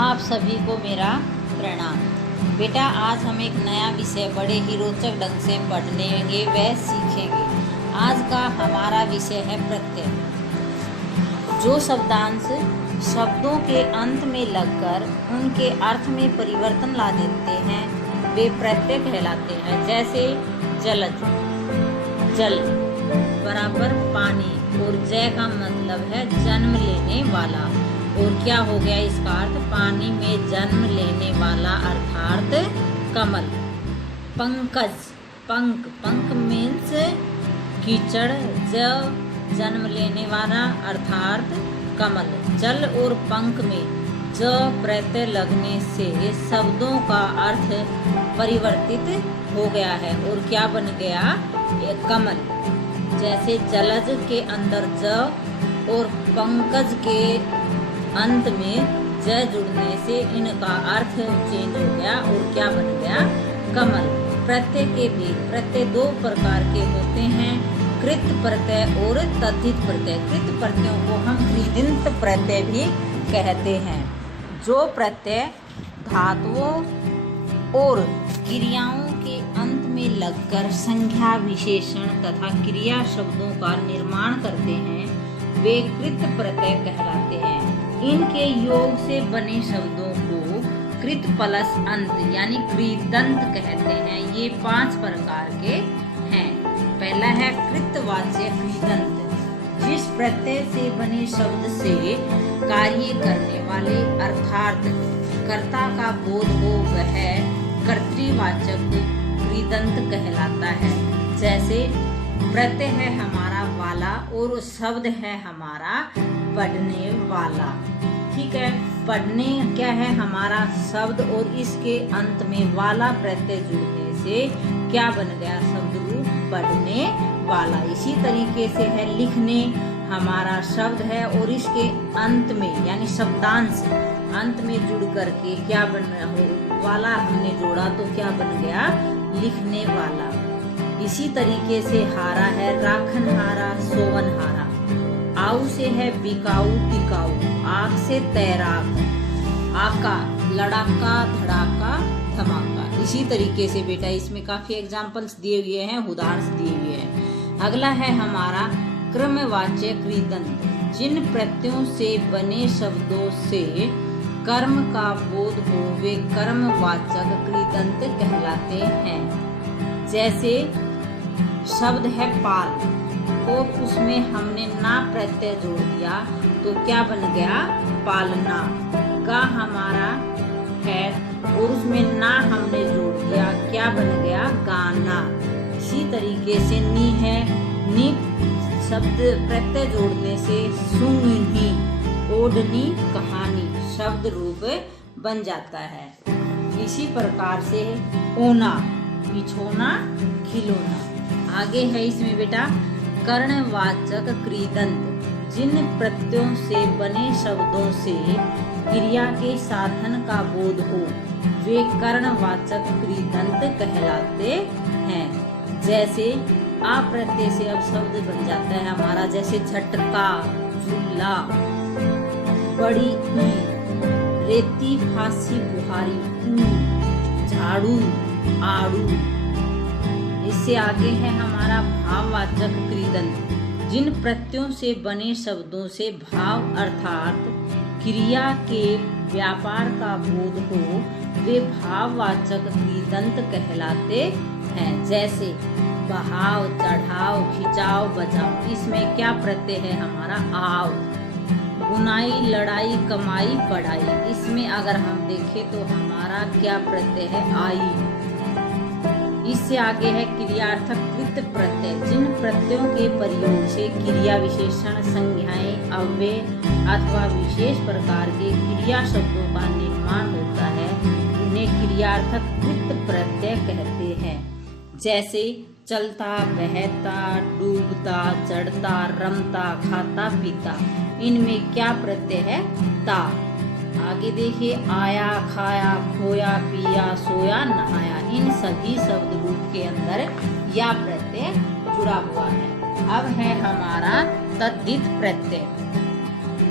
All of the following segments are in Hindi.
आप सभी को मेरा प्रणाम। बेटा, आज हम एक नया विषय बड़े ही रोचक ढंग से पढ़ेंगे व सीखेंगे। आज का हमारा विषय है प्रत्यय। जो शब्दांश शब्दों के अंत में लगकर उनके अर्थ में परिवर्तन ला देते हैं वे प्रत्यय कहलाते हैं। जैसे जलज, जल बराबर पानी, और जय का मतलब है जन्म लेने वाला। और क्या हो गया इसका अर्थ? पानी में जन्म लेने वाला अर्थात कमल। पंकज, पंख, पंख मीन्स कीचड़, जन्म लेने वाला अर्थात कमल। जल और पंख में ज प्रत्यय लगने से शब्दों का अर्थ परिवर्तित हो गया है और क्या बन गया? एक कमल। जैसे जलज के अंदर ज और पंकज के अंत में ज जुड़ने से इनका अर्थ चेंज हो गया और क्या बन गया? कमल। प्रत्यय के भी प्रत्यय दो प्रकार के होते हैं, कृत प्रत्यय और तद्धित प्रत्यय। कृत प्रत्ययों को हम कृदंत प्रत्यय भी कहते हैं। जो प्रत्यय धातुओं और क्रियाओं के अंत में लगकर संज्ञा, विशेषण तथा क्रिया शब्दों का निर्माण करते हैं वे कृत प्रत्यय कहलाते हैं। इनके योग से बने शब्दों को कृत प्लस अंत यानी कृदंत कहते हैं। ये 5 प्रकार के हैं। पहला है कृतवाच्य कृदंत, जिस प्रत्यय से बने शब्द से कार्य करने वाले अर्थात कर्ता का बोध हो वह कर्तृवाचक कृदंत कहलाता है। जैसे प्रत्यय है हमारा वाला और शब्द है हमारा पढ़ने वाला। ठीक है, पढ़ने क्या है? हमारा शब्द और इसके अंत में वाला प्रत्यय जुड़ने से क्या बन गया? शब्द रूप पढ़ने वाला। इसी तरीके से है लिखने, हमारा शब्द है और इसके अंत में यानी शब्दांश अंत में जुड़ करके क्या बन रहा हो? वाला हमने जोड़ा तो क्या बन गया? लिखने वाला। इसी तरीके से हारा है राखन हारा, सोवन हारा। आऊ से है बिकाऊ, टिकाऊ। आग से तैराक, आका लड़ाका, धड़ाका, धमाका। इसी तरीके से बेटा इसमें काफी एग्जाम्पल्स दिए हुए हैं, उदाहरण दिए हुए हैं। अगला है हमारा क्रमवाच्य कृदंत, जिन प्रत्ययों से बने शब्दों से कर्म का बोध हो वे कर्मवाचक कृदंत कहलाते हैं। जैसे शब्द है पाल और उसमें हमने ना प्रत्यय जोड़ दिया तो क्या बन गया? पालना। का हमारा है और उसमें ना हमने जोड़ दिया, क्या बन गया? गाना। इसी तरीके से नी है, नी शब्द प्रत्यय जोड़ने से सुंगनी, ओढ़नी, कहानी शब्द रूप बन जाता है। इसी प्रकार से ओना, बिछोना, खिलौना। आगे है इसमें बेटा कर्णवाचक कृदंत, जिन प्रत्ययों से बने शब्दों से क्रिया के साधन का बोध हो वे कर्णवाचक कृदंत कहलाते हैं। जैसे आ प्रत्यय से अब शब्द बन जाता है हमारा, जैसे झटका, झूला, बड़ी ई, रेती, फांसी, बुहारी, झाड़ू, आड़ू। इससे आगे है हमारा भाववाचक कृदंत, जिन प्रत्ययों से बने शब्दों से भाव अर्थात क्रिया के व्यापार का बोध हो वे भाववाचक कृदंत कहलाते हैं। जैसे बहाव, चढ़ाव, खिंचाव, बचाव। इसमें क्या प्रत्यय है हमारा? आव। बुनाई, लड़ाई, कमाई, पढ़ाई। इसमें अगर हम देखें तो हमारा क्या प्रत्यय है? आई। इससे आगे है क्रियार्थक कृत प्रत्यय, जिन प्रत्ययों के प्रयोग से क्रिया, विशेषण, संज्ञाएं, अव्यय अथवा विशेष प्रकार के क्रिया शब्दों का निर्माण होता है उन्हें क्रियार्थक कृत प्रत्यय कहते हैं। जैसे चलता, बहता, डूबता, चढ़ता, रमता, खाता, पीता। इनमें क्या प्रत्यय है? ता। आगे देखिए आया, खाया, खोया, पिया, सोया, नहाया। इन सभी शब्द रूप के अंदर या प्रत्यय जुड़ा हुआ है। अब है हमारा तद्धित प्रत्यय।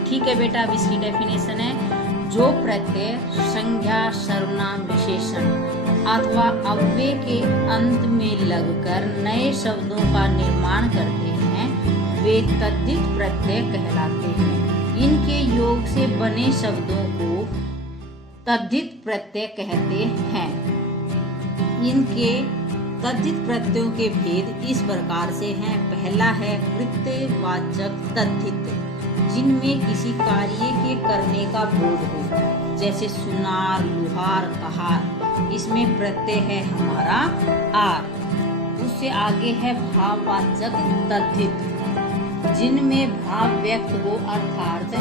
ठीक है बेटा, अब इसकी डेफिनेशन है जो प्रत्यय संज्ञा सर्वनाम विशेषण अथवा अव्यय के अंत में लगकर नए शब्दों का निर्माण करते हैं वे तद्धित प्रत्यय कहलाते हैं। इनके योग से बने शब्दों को तद्धित प्रत्यय कहते हैं। इनके तद्धित प्रत्ययों के भेद इस प्रकार से हैं। पहला है प्रत्ययवाचक तद्धित, जिनमें किसी कार्य के करने का बोध हो, जैसे सुनार, लुहार, कहार। इसमें प्रत्यय है हमारा आर। उससे आगे है भाववाचक तद्धित, जिनमें भाव व्यक्त हो अर्थात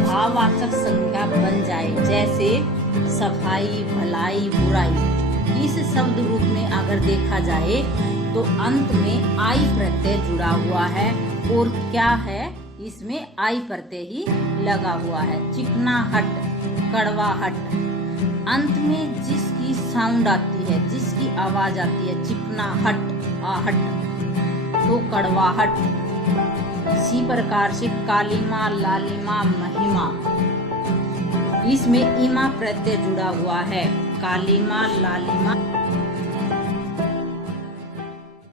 भाववाचक संज्ञा बन जाए, जैसे सफाई, भलाई, बुराई। इस शब्द रूप में अगर देखा जाए तो अंत में आई प्रत्यय जुड़ा हुआ है और क्या है, इसमें आई प्रत्यय ही लगा हुआ है। चिकनाहट, कड़वाहट, अंत में जिसकी साउंड आती है, जिसकी आवाज आती है, चिकनाहट, आहट, तो कड़वाहट। इसी प्रकार से कालीमा, लालिमा, महिमा, इसमें ईमा प्रत्यय जुड़ा हुआ है। कालीमा, लालिमा,